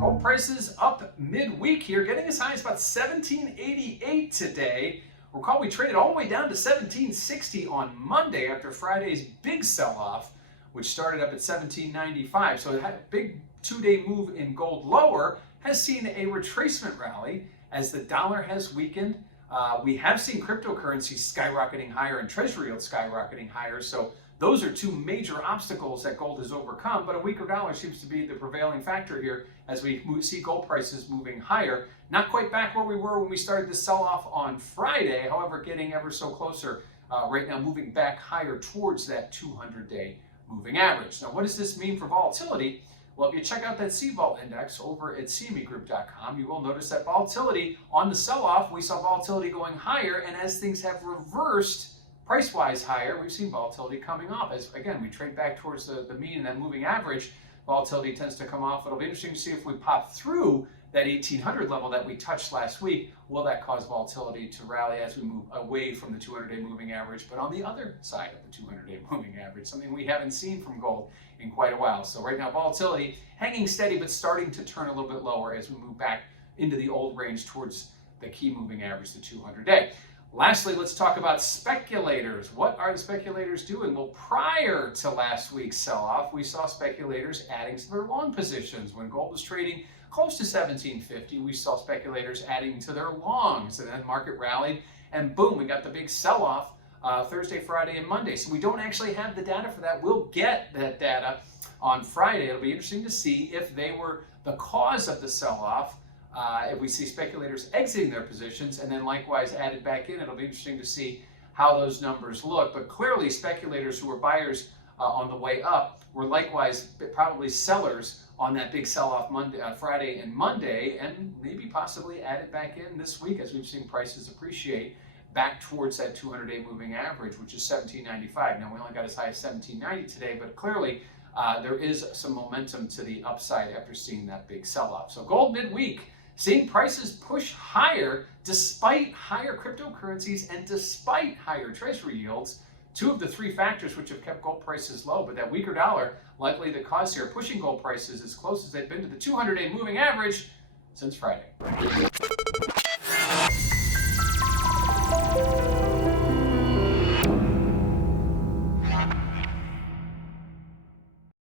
Gold prices up midweek here, getting as high as about 1788 today. Recall we traded all the way down to 1760 on Monday after Friday's big sell-off, which started up at 1795. So a big two-day move in gold lower has seen a retracement rally as the dollar has weakened. We have seen cryptocurrencies skyrocketing higher and treasury yields skyrocketing higher. So those are two major obstacles that gold has overcome, but a weaker dollar seems to be the prevailing factor here as we see gold prices moving higher. Not quite back where we were when we started the sell-off on Friday, however, getting ever so closer right now, moving back higher towards that 200-day moving average. Now, what does this mean for volatility? Well, if you check out that CVOL index over at cmegroup.com, you will notice that volatility on the sell-off, we saw volatility going higher, and as things have reversed price-wise higher, we've seen volatility coming off. As again, we trade back towards the mean and that moving average, volatility tends to come off. It'll be interesting to see if we pop through that 1800 level that we touched last week. Will that cause volatility to rally as we move away from the 200-day moving average, but on the other side of the 200-day moving average, something we haven't seen from gold in quite a while. So right now, volatility hanging steady, but starting to turn a little bit lower as we move back into the old range towards the key moving average, the 200-day. Lastly, let's talk about speculators. What are the speculators doing? Well, prior to last week's sell-off, we saw speculators adding to their long positions. When gold was trading close to 1750, we saw speculators adding to their longs, and then the market rallied, and boom, we got the big sell-off Thursday, Friday, and Monday. So we don't actually have the data for that. We'll get that data on Friday. It'll be interesting to see if they were the cause of the sell-off. If we see speculators exiting their positions and then likewise added back in, it'll be interesting to see how those numbers look. But clearly, speculators who were buyers on the way up were likewise probably sellers on that big sell-off Friday and Monday, and maybe possibly added back in this week as we've seen prices appreciate back towards that 200-day moving average, which is 1795. Now, we only got as high as 1790 today, but clearly there is some momentum to the upside after seeing that big sell-off. So gold midweek, seeing prices push higher despite higher cryptocurrencies and despite higher treasury yields, two of the three factors which have kept gold prices low. But that weaker dollar likely the cause here, pushing gold prices as close as they've been to the 200-day moving average since Friday.